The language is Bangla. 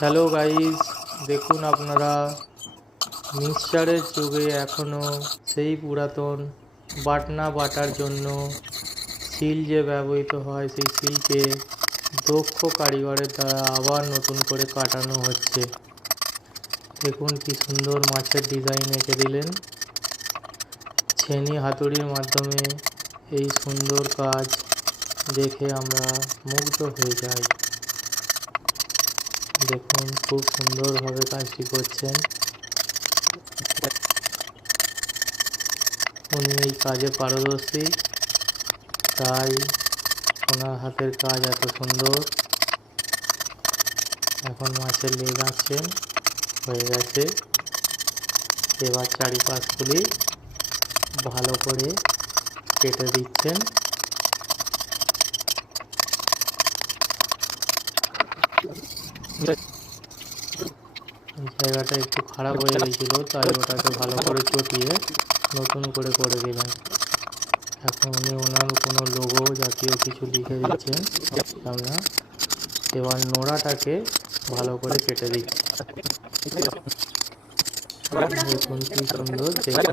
হ্যালো গাইস, দেখুন আপনারা মিক্সচারের যুগে এখনও সেই পুরাতন বাটনা বাটার জন্য শিল যে ব্যবহৃত হয় সেই শিলকে দক্ষ কারিগরের দ্বারা আবার নতুন করে কাটানো হচ্ছে। দেখুন কি সুন্দর মাছের ডিজাইন এঁকে দিলেন। ছেনি হাতুড়ির মাধ্যমে এই সুন্দর কাজ দেখে আমরা মুগ্ধ হয়ে যাই। দেখুন খুব সুন্দরভাবে কাজটি করছেন উনি। এই কাজে পারদর্শী, তাই ওনার হাতের কাজ এত সুন্দর। এখন মাছের লেজ আঁকছেন, হয়ে গেছে। এবার চারিপাশগুলি ভালো করে কেটে দিচ্ছেন। এই জায়গাটা একটু খারাপ হয়ে গেছিল, তাই ওটাকে ভালো করে চটিয়ে নতুন করে করে দিলেন। এখন উনি ওনার কোনো লোগো জাতীয় কিছু লিখে দিচ্ছেন আমরা। এবার নোড়াটাকে ভালো করে কেটে দিচ্ছি। দেখুন কি সুন্দর দেখতে।